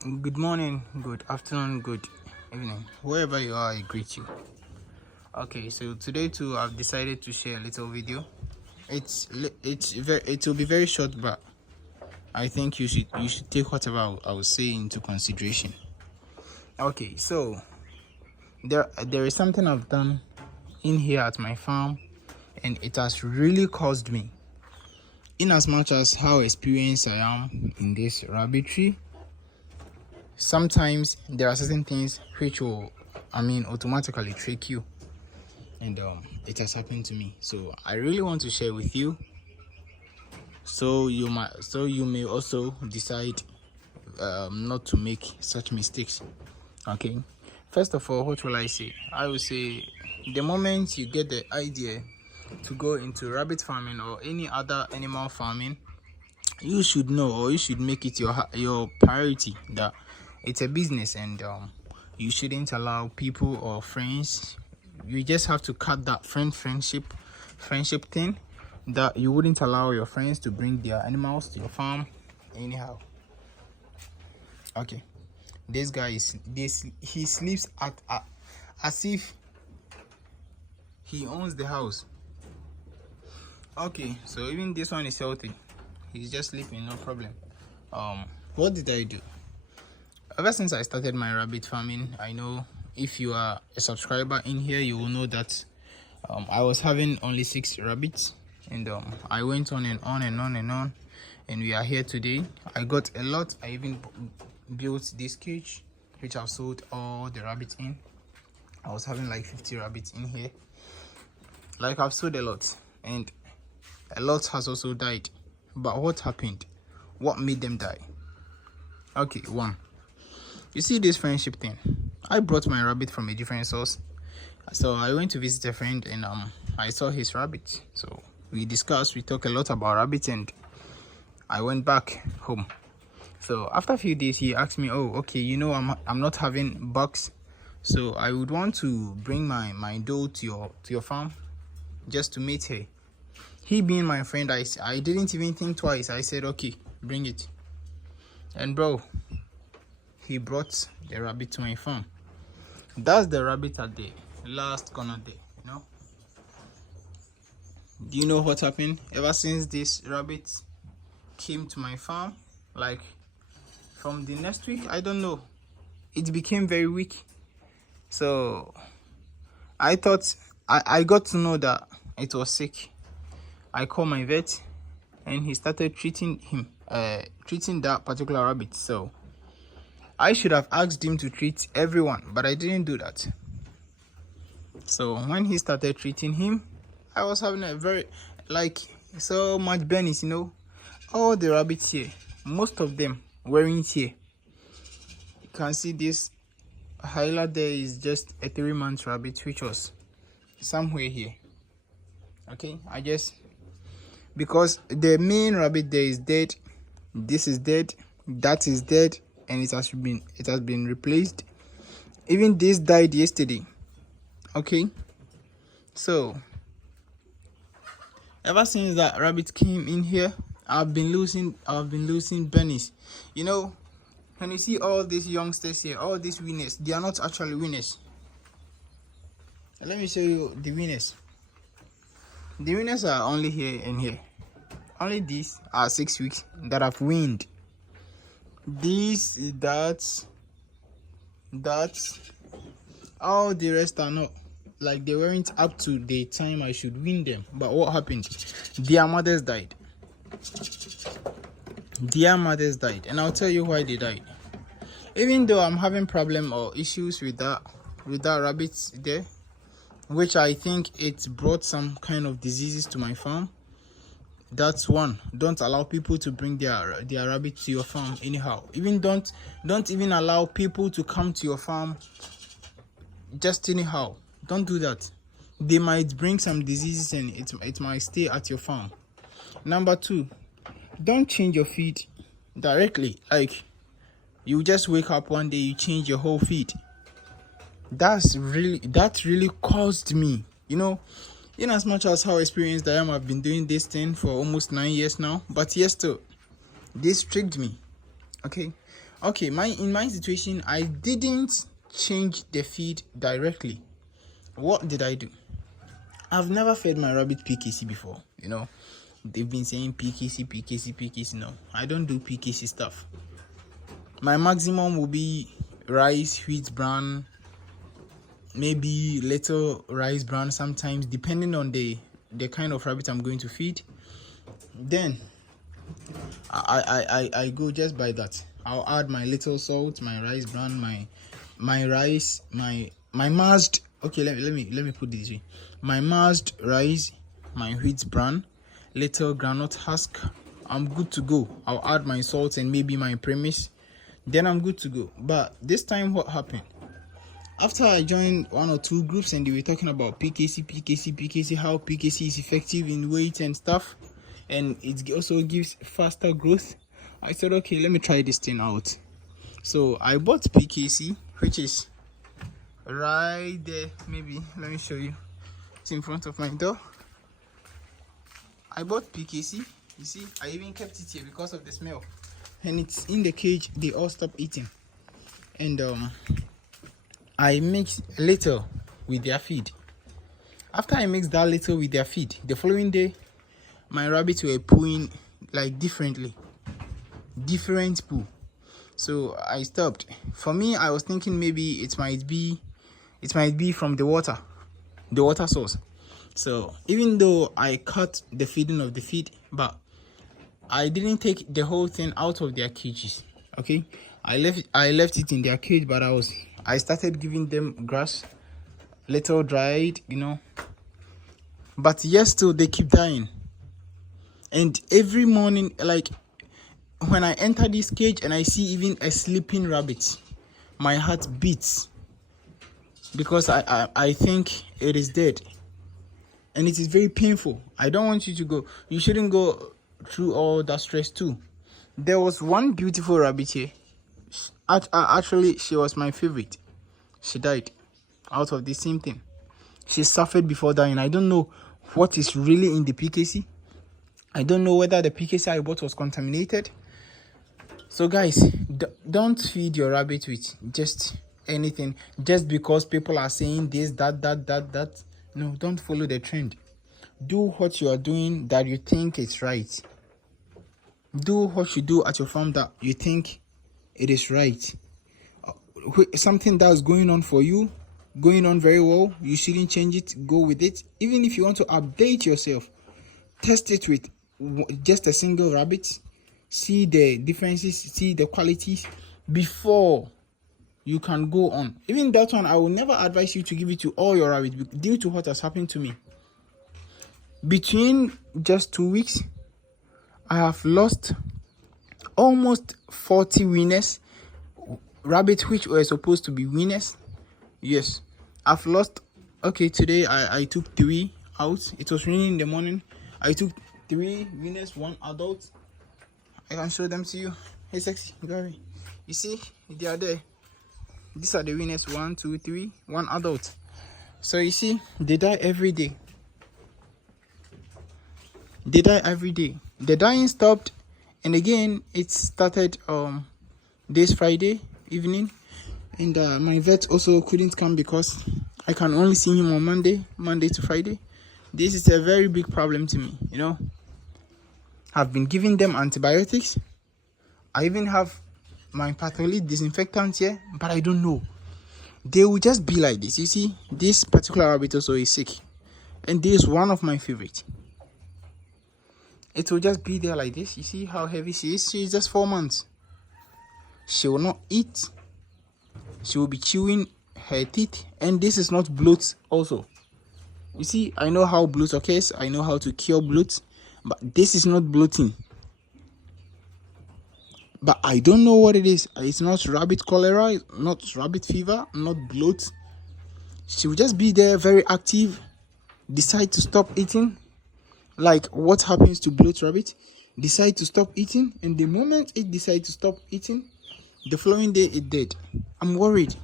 Good morning, good afternoon, good evening. Wherever you are, I greet you. Okay, so today too, I've decided to share a little video. It will be very short, but I think you should take whatever I will say into consideration. Okay, so there is something I've done in here at my farm, and it has really caused me. In as much as how experienced I am in this rabbitry, sometimes there are certain things which will automatically trick you, and it has happened to me, so I really want to share with you, so you may also decide not to make such mistakes. Okay, first of all, what will I say? I will say, the moment you get the idea to go into rabbit farming or any other animal farming, you should know, or you should make it your priority, that it's a business, and you shouldn't allow people or friends. You just have to cut that friendship thing, that you wouldn't allow your friends to bring their animals to your farm anyhow. Okay, this guy he sleeps as if he owns the house. Okay, so even this one is healthy. He's just sleeping, no problem. What did I do? Ever since I started my rabbit farming, I know if you are a subscriber in here, you will know that I was having only 6 rabbits, and I went on and on and on and on, and we are here today. I got a lot. I even built this cage, which I've sold all the rabbits in. I was having like 50 rabbits in here. Like, I've sold a lot, and a lot has also died. But what happened? What made them die? Okay, one. You see this friendship thing? I brought my rabbit from a different source. So I went to visit a friend, and I saw his rabbit. So we discussed, we talked a lot about rabbits, and I went back home. So after a few days, he asked me, "Oh, okay, I'm not having bucks, so I would want to bring my doe to your farm just to mate her." He being my friend, I didn't even think twice. I said, "Okay, bring it." And bro, he brought the rabbit to my farm. That's the rabbit at the last corner there. Do you know what happened? Ever since this rabbit came to my farm, like from the next week, I don't know, it became very weak. So I thought, I got to know that it was sick. I called my vet, and he started treating that particular rabbit. So I should have asked him to treat everyone, but I didn't do that. So when he started treating him, I was having a very, so much benefits, all the rabbits here, most of them wearing here. You can see this highlight there is just a 3-month rabbit, which was somewhere here. Okay, because the main rabbit there is dead, this is dead, that is dead, and it has been replaced. Even this died yesterday. Okay, so ever since that rabbit came in here, I've been losing bunnies. When you see all these youngsters here, all these winners, they are not actually winners. Let me show you the winners. The winners are only here and here. Only these are 6 weeks that have winned. That's all the rest are not. Like, they weren't up to the time I should win them. But what happened? Their mothers died. And I'll tell you why they died. Even though I'm having problem or issues with that rabbit there, which I think it brought some kind of diseases to my farm. That's one. Don't allow people to bring their rabbit to your farm anyhow. Even don't even allow people to come to your farm just anyhow. Don't do that. They might bring some diseases, and it might stay at your farm. Number 2, don't change your feed directly. Like, you just wake up one day, you change your whole feed. That really caused me, in as much as how experienced I am. I've been doing this thing for almost 9 years now, but yes, still, this tricked me. Okay, Okay, in my situation, I didn't change the feed directly. What did I do? I've never fed my rabbit PKC before. They've been saying PKC, PKC, PKC. No, I don't do PKC stuff. My maximum will be rice, wheat bran, maybe little rice bran sometimes, depending on the kind of rabbit I'm going to feed. Then I go just by that. I'll add my little salt, my rice bran, my rice, my mashed. Okay, let me put this way. My mashed rice, my wheat bran, little groundnut husk. I'm good to go. I'll add my salt and maybe my premise. Then I'm good to go. But this time, what happened? After I joined one or two groups and they were talking about PKC, how PKC is effective in weight and stuff, and it also gives faster growth, I said, okay, let me try this thing out. So I bought PKC, which is right there. Maybe let me show you. It's in front of my door. I bought PKC. You see, I even kept it here because of the smell. And it's in the cage. They all stopped eating. And I mixed a little with their feed. After I mixed that little with their feed, the following day, my rabbits were pooing like different poo. So I stopped. For me, I was thinking maybe it might be from the water source. So even though I cut the feeding of the feed, but I didn't take the whole thing out of their cages. Okay, I left it in their cage, but I started giving them grass, little dried, But yes, still they keep dying. And every morning, like when I enter this cage and I see even a sleeping rabbit, my heart beats because I think it is dead. And it is very painful. I don't want you to go. You shouldn't go through all that stress too. There was one beautiful rabbit here. Actually, she was my favorite. She died out of the same thing. She suffered before dying. I don't know what is really in the PKC. I don't know whether the PKC I bought was contaminated. So guys, don't feed your rabbit with just anything. Just because people are saying this, that. No, don't follow the trend. Do what you are doing that you think is right. Do what you do at your farm that you think it is right. Something that's going on for you, going on very well, you shouldn't change it. Go with it. Even if you want to update yourself, test it with just a single rabbit. See the differences, see the qualities before you can go on. Even that one, I will never advise you to give it to all your rabbits due to what has happened to me. Between just 2 weeks, I have lost almost 40 winners, rabbits which were supposed to be winners. Yes, I've lost. Okay, today I took 3 out. It was raining in the morning. I took 3 winners, 1 adult. I can show them to you. Hey, sexy Gary, you see they are there. These are the winners. 1, 2, 3, 1 adult. So you see, they die every day. The dying stopped, and again it started this Friday evening, and my vet also couldn't come because I can only see him on Monday to Friday. This is a very big problem to me. I've been giving them antibiotics. I even have my patholite disinfectant here, but I don't know. They will just be like this. You see, this particular rabbit also is sick, and this is one of my favorites. It will just be there like this. You see how heavy she is? She is just 4 months. She will not eat. She will be chewing her teeth, and this is not bloat also. You see, I know how bloat occurs. I know how to cure bloat, but this is not bloating. But I don't know what it is. It's not rabbit cholera, not rabbit fever, not bloat. She will just be there, very active, decide to stop eating. Like what happens to bloat rabbit? Decide to stop eating, and the moment it decides to stop eating, the following day it dead. I'm worried.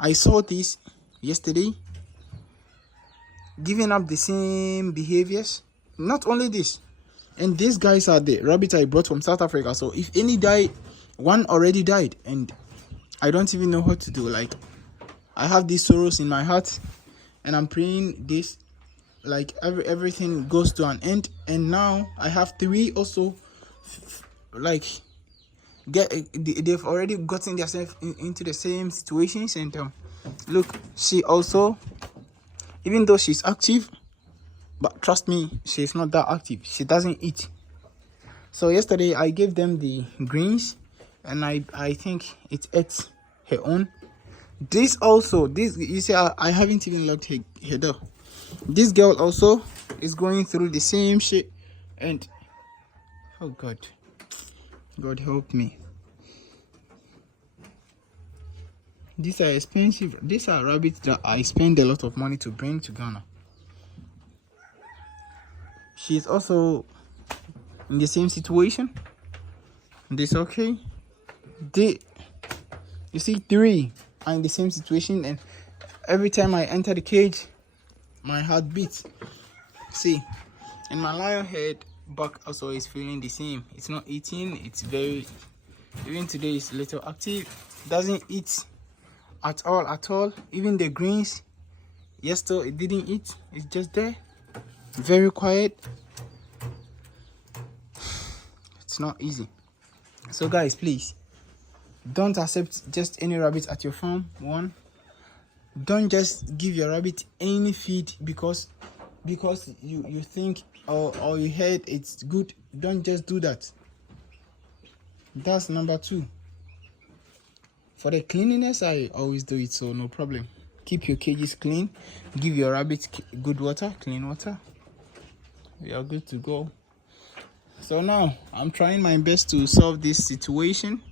I saw this yesterday, giving up the same behaviors. Not only this, and these guys are the rabbits I brought from South Africa. So if any die One already died, and I don't even know what to do. Like, I have these sorrows in my heart, and I'm praying this, like, everything goes to an end. And now I have 3 also, like, they've already gotten themselves into the same situations. And look, she also, even though she's active, but trust me, she's not that active. She doesn't eat. So yesterday I gave them the greens, and I think it ate her own. This also, this, you see, I haven't even locked her door. This girl also is going through the same shit. And oh God help me. These are expensive. These are rabbits that I spend a lot of money to bring to Ghana. She's also in the same situation. This okay. You see, 3 are in the same situation, and every time I enter the cage, my heart beats. See, and my lion head back also is feeling the same. It's not eating. It's very, even today it's a little active. Doesn't eat at all. Even the greens, yesterday it didn't eat. It's just there, very quiet. It's not easy. So guys, please don't accept just any rabbit at your farm. One, don't just give your rabbit any feed because you think or you heard it's good. Don't just do that. That's number 2. For the cleanliness, I always do it, so no problem. Keep your cages clean. Give your rabbit good water, clean water. We are good to go. So now I'm trying my best to solve this situation,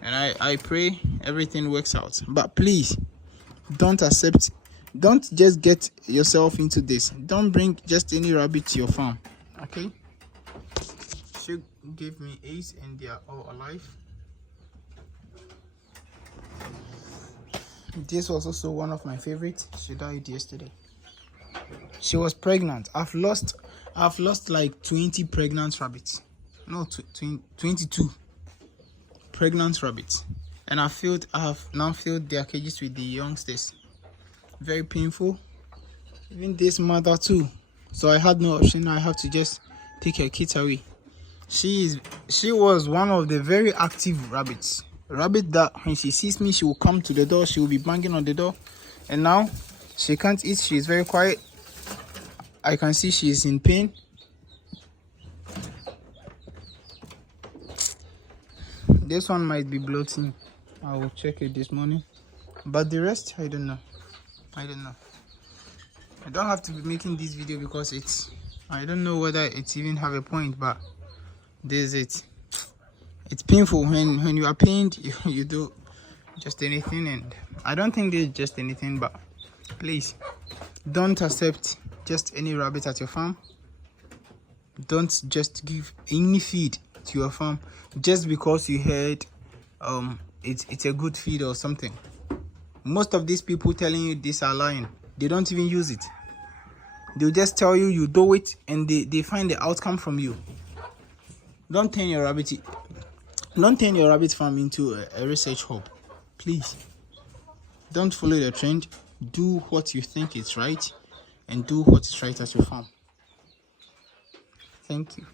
and I pray everything works out. But please don't just get yourself into this. Don't bring just any rabbit to your farm, okay? She gave me 8 and they are all alive. This was also one of my favorites. She died yesterday. She was pregnant. I've lost like 20 pregnant rabbits. No, 22 pregnant rabbits. And I have now filled their cages with the youngsters. Very painful. Even this mother too. So I had no option. I have to just take her kids away. She was one of the very active rabbits. Rabbit that when she sees me, she will come to the door. She will be banging on the door. And now she can't eat. She is very quiet. I can see she is in pain. This one might be bloating. I will check it this morning. But the rest, I don't know. I don't have to be making this video because I don't know whether it even have a point, but this is it. It's painful when you are pained. You do just anything, and I don't think this is just anything, but please don't accept just any rabbit at your farm. Don't just give any feed to your farm just because you heard it's a good feed or something. Most of these people telling you this are lying. They don't even use it. They'll just tell you, you do it, and they find the outcome from you. Don't turn your rabbit farm into a research hub. Please don't follow the trend. Do what you think is right, and do what is right at your farm. Thank you.